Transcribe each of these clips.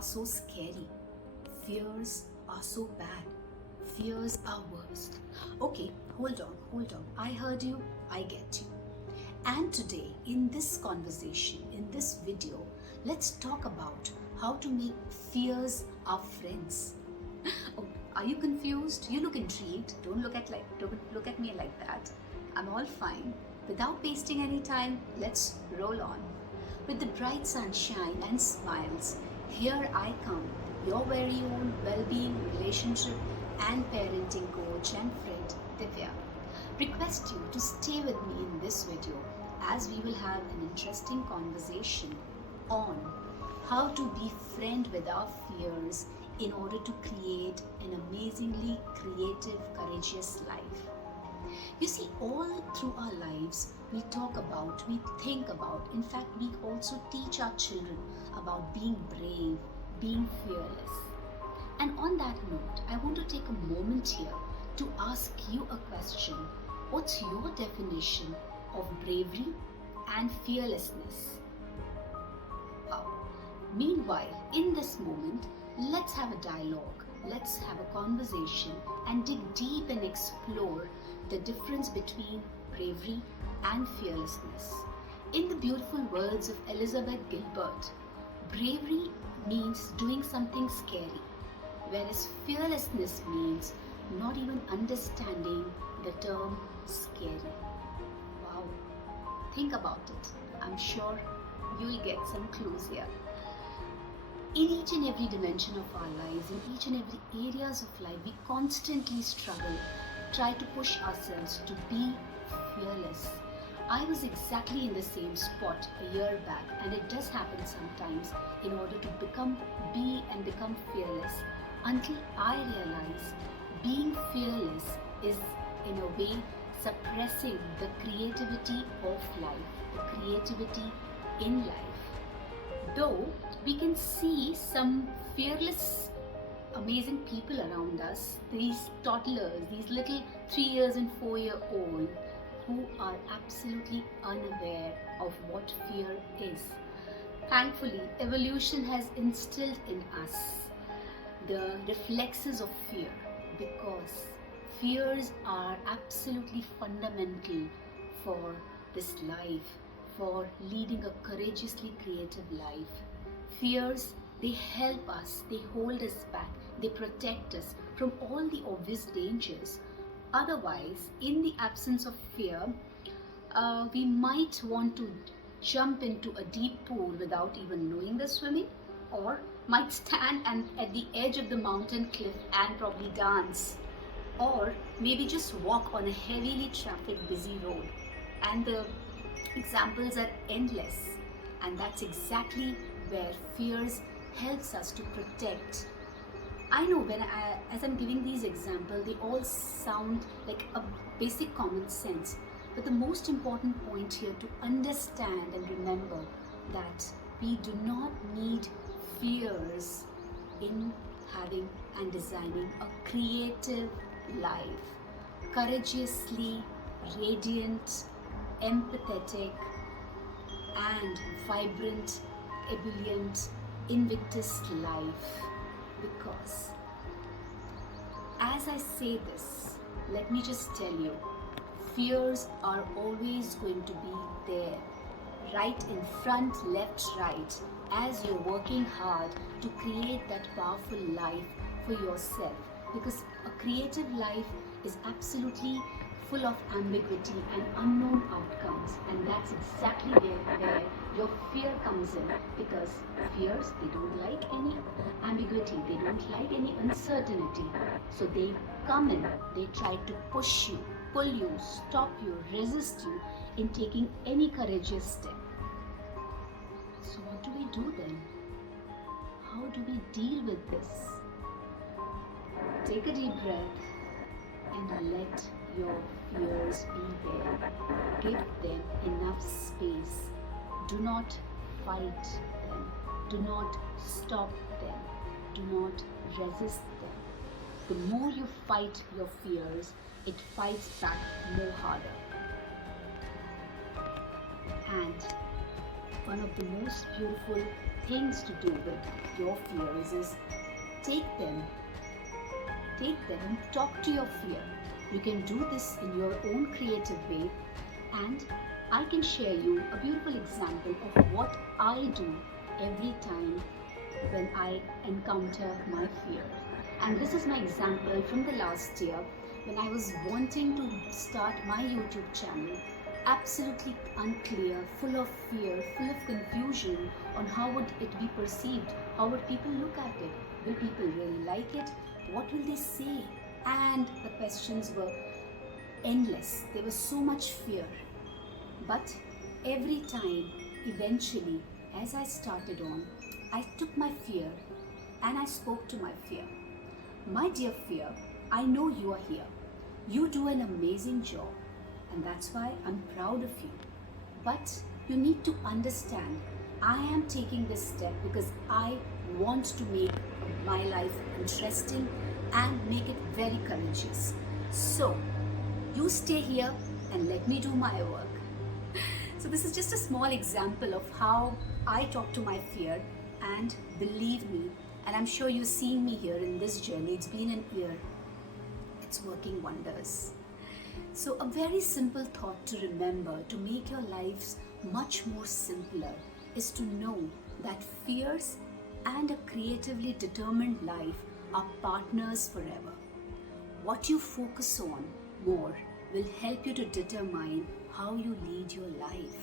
are so scary. Fears are so bad. Fears are worst. Okay, hold on. I heard you, I get you. And today, in this conversation, in this video, let's talk about how to make fears our friends. Oh, are you confused? You look intrigued. Don't look at me like that. I'm all fine. Without wasting any time, let's roll on. With the bright sunshine and smiles, here I come, your very own well-being, relationship and parenting coach and friend, Divya. Request you to stay with me in this video as we will have an interesting conversation on how to befriend with our fears in order to create an amazingly creative, courageous life. You see, all through our lives, we talk about, we think about, in fact, we also teach our children about being brave, being fearless. And on that note, I want to take a moment here to ask you a question. What's your definition of bravery and fearlessness? Meanwhile, in this moment, let's have a dialogue, let's have a conversation and dig deep and explore the difference between bravery and fearlessness. In the beautiful words of Elizabeth Gilbert, bravery means doing something scary, whereas fearlessness means not even understanding the term scary. Wow, think about it. I'm sure you'll get some clues here. In each and every dimension of our lives, in each and every areas of life, we constantly struggle, try to push ourselves to be fearless. I was exactly in the same spot a year back, and it does happen sometimes in order to become fearless, until I realize being fearless is in a way suppressing the creativity of life, the creativity in life. Though we can see some fearless, amazing people around us, these toddlers, these little 3 years and 4 year old who are absolutely unaware of what fear is. Thankfully, evolution has instilled in us the reflexes of fear, because fears are absolutely fundamental for this life, for leading a courageously creative life. Fears, they help us, they hold us back, they protect us from all the obvious dangers. Otherwise, in the absence of fear, we might want to jump into a deep pool without even knowing the swimming, or might stand at the edge of the mountain cliff and probably dance, or maybe just walk on a heavily trafficked busy road. And the examples are endless, and that's exactly where fears helps us to protect. I know as I'm giving these examples, they all sound like a basic common sense, but the most important point here to understand and remember that we do not need fears in having and designing a creative life, courageously radiant, empathetic and vibrant, ebullient, invictus life. Because as I say this, let me just tell you, fears are always going to be there, right in front, left, right, as you're working hard to create that powerful life for yourself. Because a creative life is absolutely full of ambiguity and unknown outcomes, and that's exactly where your fear comes in, because fears, they don't like any ambiguity, they don't like any uncertainty, so they come in, they try to push you, pull you, stop you, resist you in taking any courageous step. So what do we do then? How do we deal with this? Take a deep breath and let your fears be there. Give them enough space. Do not fight them. Do not stop them. Do not resist them. The more you fight your fears, it fights back more harder. And one of the most beautiful things to do with your fears is take them and talk to your fear. You can do this in your own creative way, and I can share you a beautiful example of what I do every time when I encounter my fear. And this is my example from the last year when I was wanting to start my YouTube channel, absolutely unclear, full of fear, full of confusion on how would it be perceived, how would people look at it, will people really like it, what will they say? And the questions were endless. There was so much fear. But every time, eventually, as I started on, I took my fear and I spoke to my fear. My dear fear, I know you are here. You do an amazing job, and that's why I'm proud of you. But you need to understand, I am taking this step because I want to make my life interesting and make it very courageous. So, you stay here and let me do my work. So this is just a small example of how I talk to my fear, and believe me, and I'm sure you're seeing me here in this journey, it's been an year, it's working wonders. So a very simple thought to remember to make your lives much more simpler is to know that fears and a creatively determined life are partners forever. What you focus on more will help you to determine how you lead your life.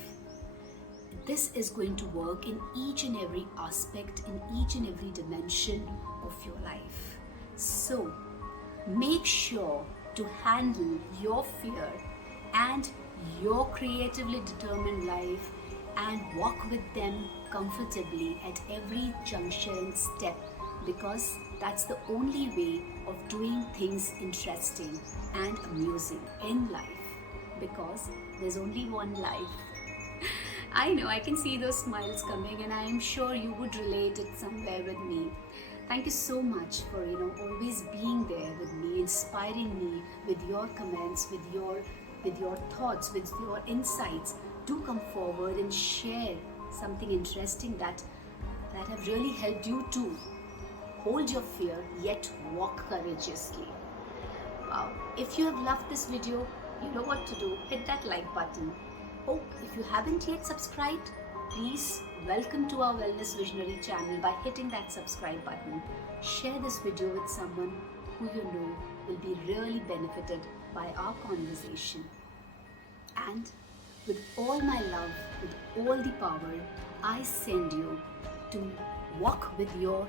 This is going to work in each and every aspect, in each and every dimension of your life. So make sure to handle your fear and your creatively determined life and walk with them comfortably at every juncture and step, because that's the only way of doing things interesting and amusing in life, because there's only one life. I know, I can see those smiles coming, and I am sure you would relate it somewhere with me. Thank you so much for always being there with me, inspiring me with your comments, with your thoughts, with your insights. Do come forward and share something interesting that have really helped you to hold your fear yet walk courageously. Wow! If you have loved this video, you know what to do. Hit that like button. Oh, if you haven't yet subscribed, please welcome to our Wellness Visionary channel by hitting that subscribe button. Share this video with someone who you know will be really benefited by our conversation. And with all my love, with all the power, I send you to walk with your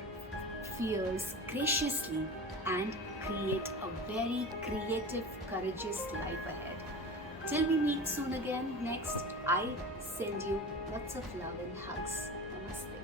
fears graciously and create a very creative, courageous life ahead. Till we meet soon again next, I send you lots of love and hugs. Namaste.